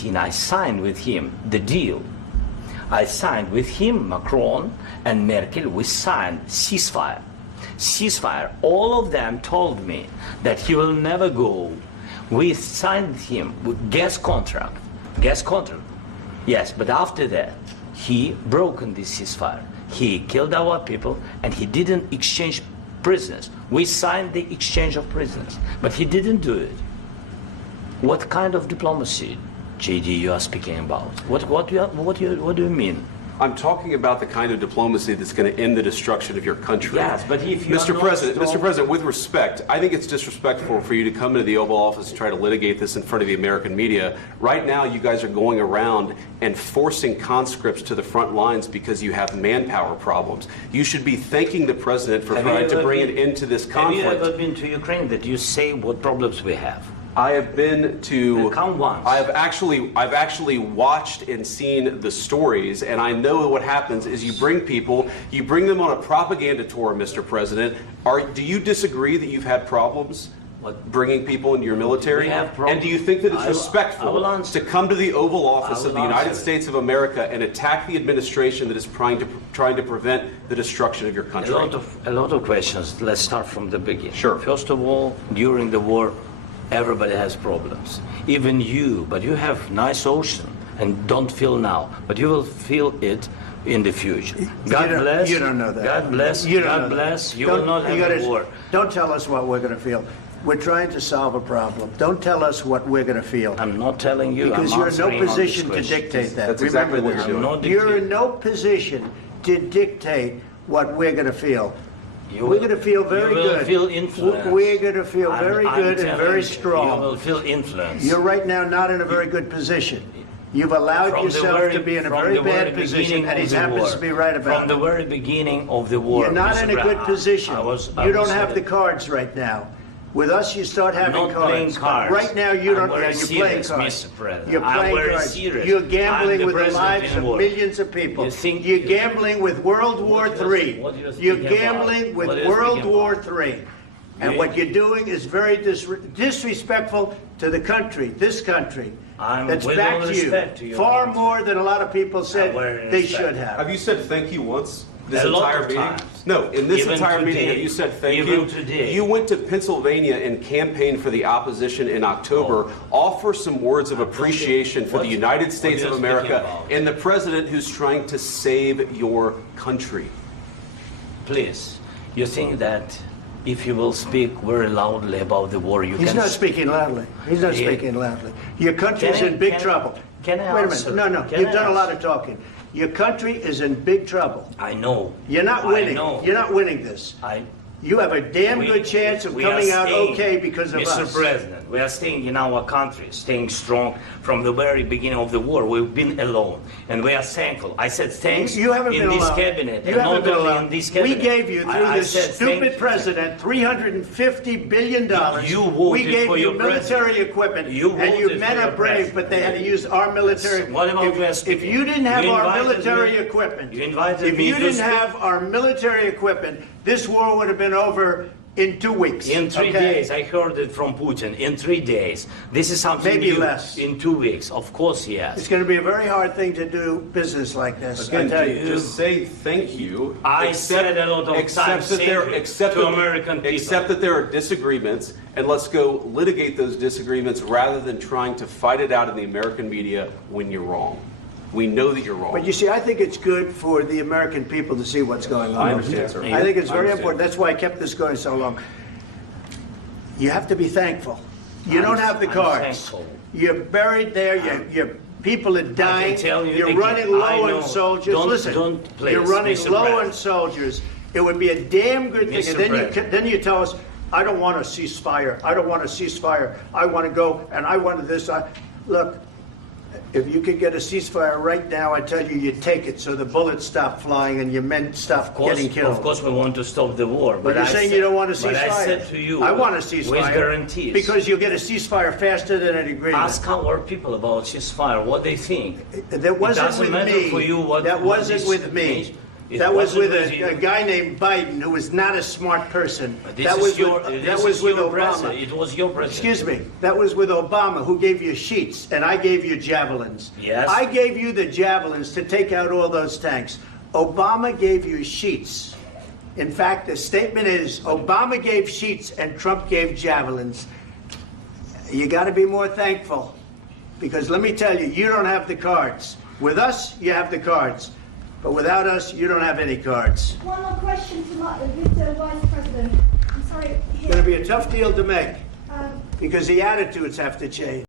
2018, I signed with him the deal. I signed with him, Macron and Merkel, we signed ceasefire. Ceasefire. All of them told me that he will never go. We signed him with gas contract. Gas contract. Yes, but after that, he broken this ceasefire. He killed our people and he didn't exchange prisoners. We signed the exchange of prisoners, but he didn't do it. What kind of diplomacy, JD, you are speaking about? What do you mean? I'm talking about the kind of diplomacy that's going to end the destruction of your country. Yes, but if you Mr. President, with respect, I think it's disrespectful for you to come into the Oval Office and try to litigate this in front of the American media. Right now, you guys are going around and forcing conscripts to the front lines because you have manpower problems. You should be thanking the President for trying to bring an end to this conflict. Have you ever been to Ukraine that you say what problems we have? I have been to. Count once. I've actually watched and seen the stories, and I know what happens is you bring them on a propaganda tour, Mr. President. Do you disagree that you've had problems bringing people into your military? And do you think that it's respectful to come to the Oval Office of the United States of America and attack the administration that is trying to prevent the destruction of your country? A lot of questions. Let's start from the beginning. Sure. First of all, during the war, everybody has problems, even you, but you have nice ocean and don't feel now, but you will feel it in the future. God bless. You don't know that. God bless. God bless. You will not have a war. Don't tell us what we're going to feel. We're trying to solve a problem. Don't tell us what we're going to feel. I'm not telling you. Because you're in no position to dictate that. That's exactly what you're doing. You're in no position to dictate what we're going to feel. We're going to feel very good. You will feel influence. We're going to feel very good and very strong. You will feel influence. You're right now not in a very good position. You've allowed yourself to be in a very bad position, and he happens to be right about it. From the very beginning of the war. You're not in a good position. You don't have the cards right now. With us, you start having cards. Right now, you don't. You're playing cards. You're playing cards. You're gambling with the lives of millions of people. You're gambling with World War III. You're gambling with World War III. And what you're doing is very disrespectful to the country, this country. That's back to you. Far more than a lot of people said they should have. Have you said thank you once? This entire meeting? No, in this entire meeting, have you said thank you? You went to Pennsylvania and campaigned for the opposition in October. Offer some words of appreciation for the United States of America and the president who's trying to save your country. Please, you think that if you will speak very loudly about the war, you can... He's not speaking loudly. He's not speaking loudly. Your country's in big trouble. Can I Wait a minute. No, you've done a lot of talking. Your country is in big trouble. I know. You're not winning. You're not winning this. You have a damn good chance of coming out okay because of us. Mr. President, we are staying in our country, staying strong from the very beginning of the war. We've been alone, and we are thankful. I said thanks you haven't in been this alone. cabinet. You haven't been alone. In this cabinet. We gave you, through this stupid president, $350 billion. You voted we gave for you your military equipment, and you men are brave, but they had to use our military. What about if you didn't have our military equipment, if you didn't have our military equipment, this war would have been over in 2 weeks. In 3 days. I heard it from Putin. In 3 days. This is something maybe new. Less. In 2 weeks. Of course, yes. It's going to be a very hard thing to do business like this. Again, I tell you. Just say thank you. I said a lot of times to American people. Accept that there are disagreements, and let's go litigate those disagreements rather than trying to fight it out in the American media when you're wrong. We know that you're wrong. But you see, I think it's good for the American people to see what's going on. I understand, sir. I think it's very important. That's why I kept this going so long. You have to be thankful. You don't have the cards. You're buried there. Your people are dying. You're running low on soldiers. Listen, you're running low on soldiers. It would be a damn good thing. And then you tell us, I don't want a ceasefire. I don't want a ceasefire. I want to go and I want this. Look. If you could get a ceasefire right now, I tell you, you'd take it so the bullets stop flying and your men stop getting killed. Of course, we want to stop the war. But you're saying you don't want a ceasefire. But I said to you, I want a ceasefire. With guarantees. Because you'll get a ceasefire faster than an agreement. Ask our people about ceasefire, what they think. That wasn't with me. That wasn't with me. That was wasn't with you. a guy named Biden, who was not a smart person. This That is was your, with, this that is was with your Obama. president. It was your president. Excuse me. That was with Obama, who gave you sheets, and I gave you javelins. Yes. I gave you the javelins to take out all those tanks. Obama gave you sheets. In fact, the statement is Obama gave sheets and Trump gave javelins. You got to be more thankful, because let me tell you, you don't have the cards. With us, you have the cards. But without us, you don't have any cards. One more question to Mr. Vice President. I'm sorry. It's going to be a tough deal to make, because the attitudes have to change.